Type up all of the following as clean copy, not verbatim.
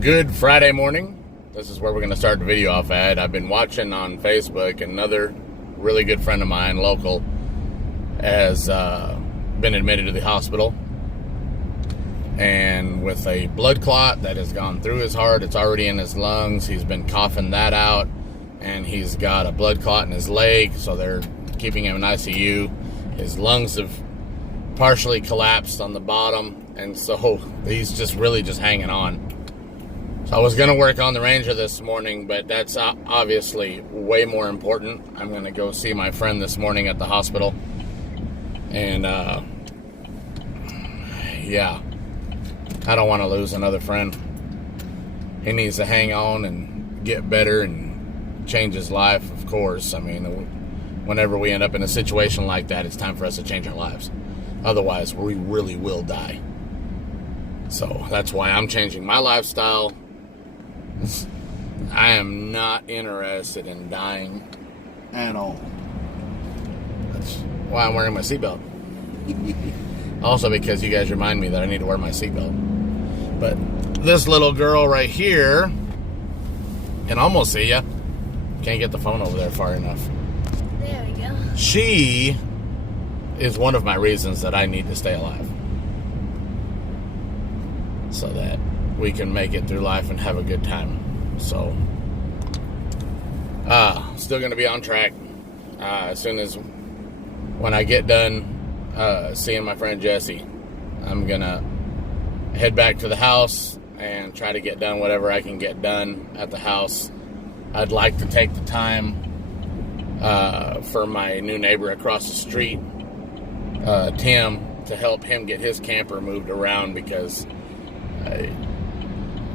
Good Friday morning. This is where we're going to start the video off at. I've been watching on Facebook. Another really good friend of mine, local, has been admitted to the hospital. And with a blood clot that has gone through his heart, it's already in his lungs. He's been coughing that out. And he's got a blood clot in his leg, so they're keeping him in ICU. His lungs have partially collapsed on the bottom, and so he's just really just hanging on. So I was going to work on the Ranger this morning, but that's obviously way more important. I'm going to go see my friend this morning at the hospital. And, yeah, I don't want to lose another friend. He needs to hang on and get better and change his life, of course. I mean, whenever we end up in a situation like that, it's time for us to change our lives. Otherwise, we really will die. So that's why I'm changing my lifestyle. I am not interested in dying at all. That's why I'm wearing my seatbelt. Also because you guys remind me that I need to wear my seatbelt. But this little girl right here can almost see ya. Can't get the phone over there far enough. There we go. She is one of my reasons that I need to stay alive. So that we can make it through life and have a good time. So, still going to be on track. As soon as when I get done seeing my friend Jesse, I'm going to head back to the house and try to get done whatever I can get done at the house. I'd like to take the time for my new neighbor across the street, Tim, to help him get his camper moved around, because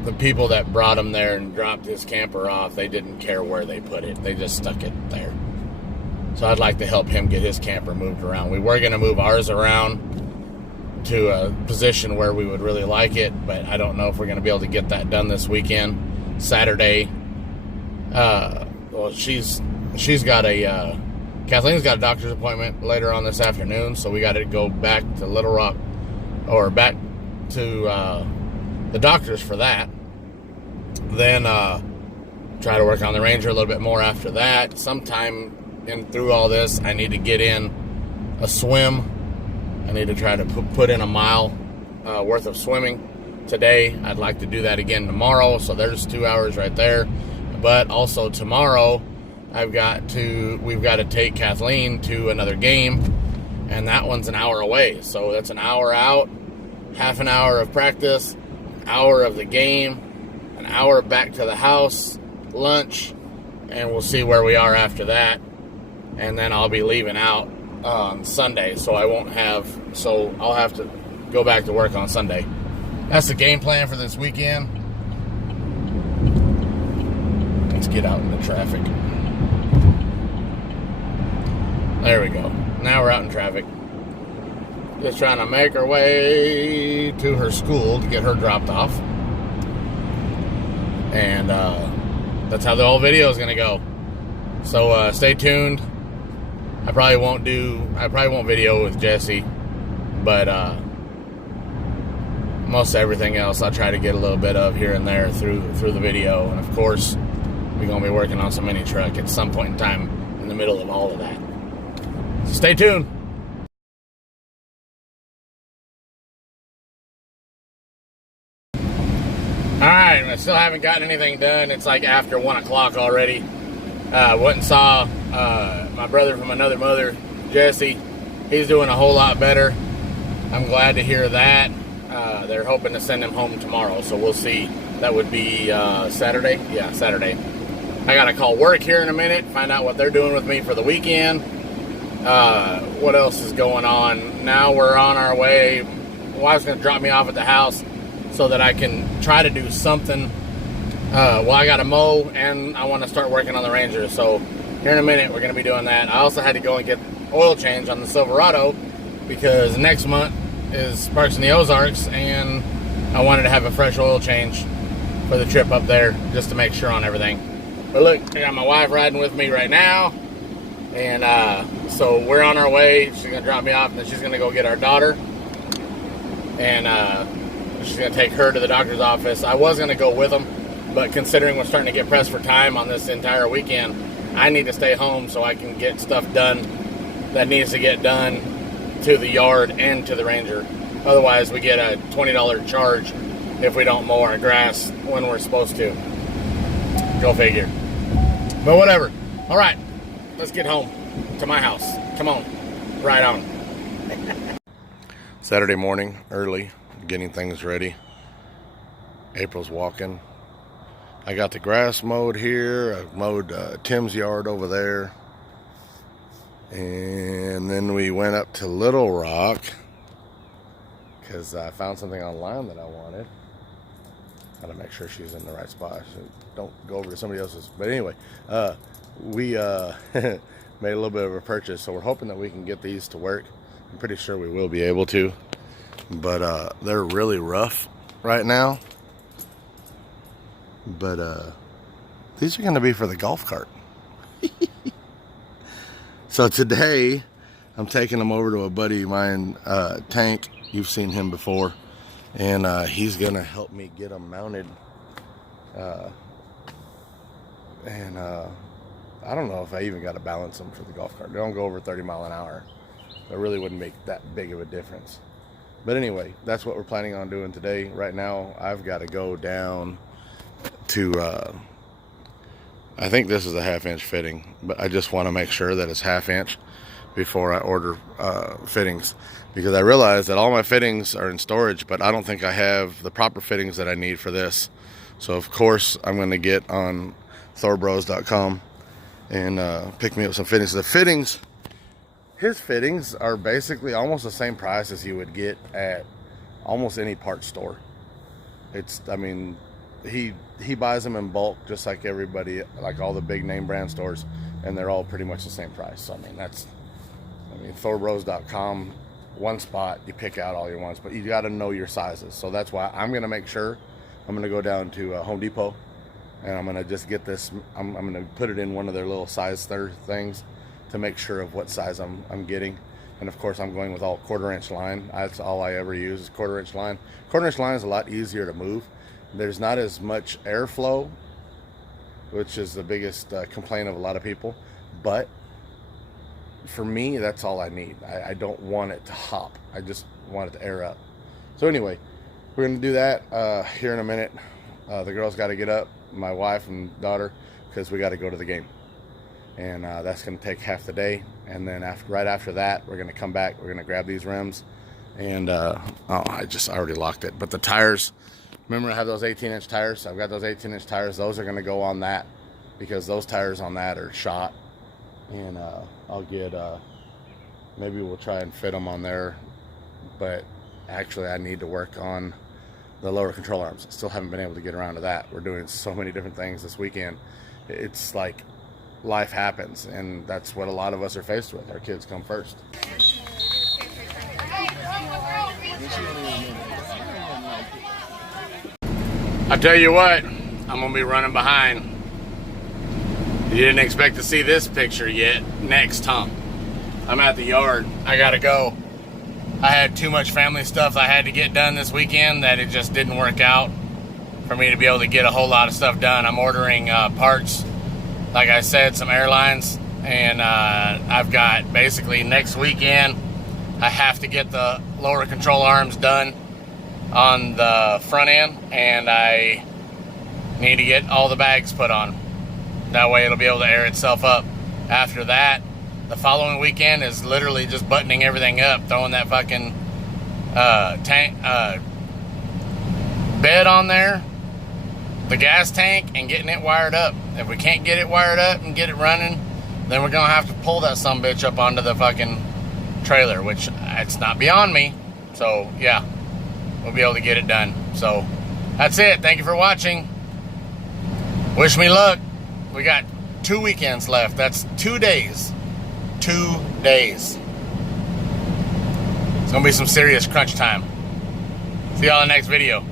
the people that brought him there and dropped his camper off, they didn't care where they put it. They just stuck it there. So I'd like to help him get his camper moved around. We were going to move ours around to a position where we would really like it, but I don't know if we're going to be able to get that done this weekend. Saturday, well, she's got a, Kathleen's got a doctor's appointment later on this afternoon, so we got to go back to Little Rock, or back to the doctor's for that. Then try to work on the Ranger a little bit more after that. Sometime in through all this, I need to get in a swim. I need to try to put in a mile worth of swimming today. I'd like to do that again tomorrow, so there's 2 hours right there. But also tomorrow, we've got to take Kathleen to another game, and that one's an hour away. So that's an hour out, half an hour of practice, an hour of the game, an hour back to the house, lunch, and we'll see where we are after that. And then I'll be leaving out on Sunday, so I'll have to go back to work on Sunday. That's the game plan for this weekend. Let's get out in the traffic. There we go. Now we're out in traffic. Just trying to make our way to her school to get her dropped off. And that's how the whole video is going to go. So stay tuned. I probably won't video with Jesse, but most everything else I'll try to get a little bit of here and there through the video. And of course, we're going to be working on some mini truck at some point in time in the middle of all of that. So stay tuned. Alright, I still haven't gotten anything done. It's like after 1 o'clock already. Went and saw my brother from another mother, Jesse. He's doing a whole lot better. I'm glad to hear that. They're hoping to send him home tomorrow, so we'll see. That would be Saturday? Yeah, Saturday. I got to call work here in a minute, find out what they're doing with me for the weekend. What else is going on? Now we're on our way. My wife's going to drop me off at the house so that I can try to do something. Well, I got to mow, and I want to start working on the Ranger. So here in a minute, we're going to be doing that. I also had to go and get oil change on the Silverado because next month is Sparks in the Ozarks, and I wanted to have a fresh oil change for the trip up there just to make sure on everything. But look, I got my wife riding with me right now, and so we're on our way. She's going to drop me off, and then she's going to go get our daughter. And She's going to take her to the doctor's office. I was going to go with them, but considering we're starting to get pressed for time on this entire weekend, I need to stay home so I can get stuff done that needs to get done to the yard and to the Ranger. Otherwise, we get a $20 charge if we don't mow our grass when we're supposed to. Go figure. But whatever. All right, let's get home to my house. Come on, right on. Saturday morning, early, getting things ready. April's walking. I got the grass mowed here. I mowed Tim's yard over there. And then we went up to Little Rock because I found something online that I wanted. Gotta make sure she's in the right spot. So don't go over to somebody else's. But anyway, we made a little bit of a purchase, so we're hoping that we can get these to work. I'm pretty sure we will be able to, but they're really rough right now. But these are going to be for the golf cart. So today I'm taking them over to a buddy of mine, Tank. You've seen him before, and he's going to help me get them mounted. I don't know if I even got to balance them for the golf cart. They don't go over 30 miles an hour. It really wouldn't make that big of a difference. But anyway, that's what we're planning on doing today. Right now, I've got to go down to, I think this is a 1/2 inch fitting, but I just want to make sure that it's 1/2 inch before I order fittings, because I realize that all my fittings are in storage, but I don't think I have the proper fittings that I need for this. So of course, I'm going to get on thorbros.com and pick me up some fittings. The fittings, his fittings are basically almost the same price as you would get at almost any parts store. It's, I mean, he buys them in bulk just like everybody, like all the big name brand stores, and they're all pretty much the same price. So I mean, thorbros.com, one spot, you pick out all your ones, but you got to know your sizes. So that's why I'm going to make sure I'm going to go down to Home Depot, and I'm going to just get this. I'm going to put it in one of their little size things to make sure of what size I'm getting. And of course, I'm going with all 1/4 inch line. That's all I ever use is 1/4 inch line. 1/4 inch line is a lot easier to move. There's not as much airflow, which is the biggest complaint of a lot of people. But for me, that's all I need. I don't want it to hop. I just want it to air up. So anyway, we're going to do that here in a minute. The girls got to get up, my wife and daughter, because we got to go to the game. And that's going to take half the day. And then right after that, we're going to come back. We're going to grab these rims. And, I already locked it. But the tires, remember I have those 18-inch tires? I've got those 18-inch tires. Those are going to go on that because those tires on that are shot. And I'll get, maybe we'll try and fit them on there. But actually, I need to work on the lower control arms. Still haven't been able to get around to that. We're doing so many different things this weekend. It's like life happens, and that's what a lot of us are faced with. Our kids come first. I tell you what, I'm gonna be running behind. You didn't expect to see this picture yet. Next, huh? I'm at the yard. I gotta go. I had too much family stuff I had to get done this weekend that it just didn't work out for me to be able to get a whole lot of stuff done. I'm ordering parts, like I said, some airlines, and I've got basically next weekend I have to get the lower control arms done on the front end, and I need to get all the bags put on. That way it'll be able to air itself up. After that, the following weekend is literally just buttoning everything up, throwing that fucking bed on there, the gas tank, and getting it wired up. If we can't get it wired up and get it running, then we're gonna have to pull that sumbitch up onto the fucking trailer, which it's not beyond me. So yeah, we'll be able to get it done. So that's it. Thank you for watching. Wish me luck. We got 2 weekends left. That's 2 days. 2 days. It's gonna be some serious crunch time. See y'all in the next video.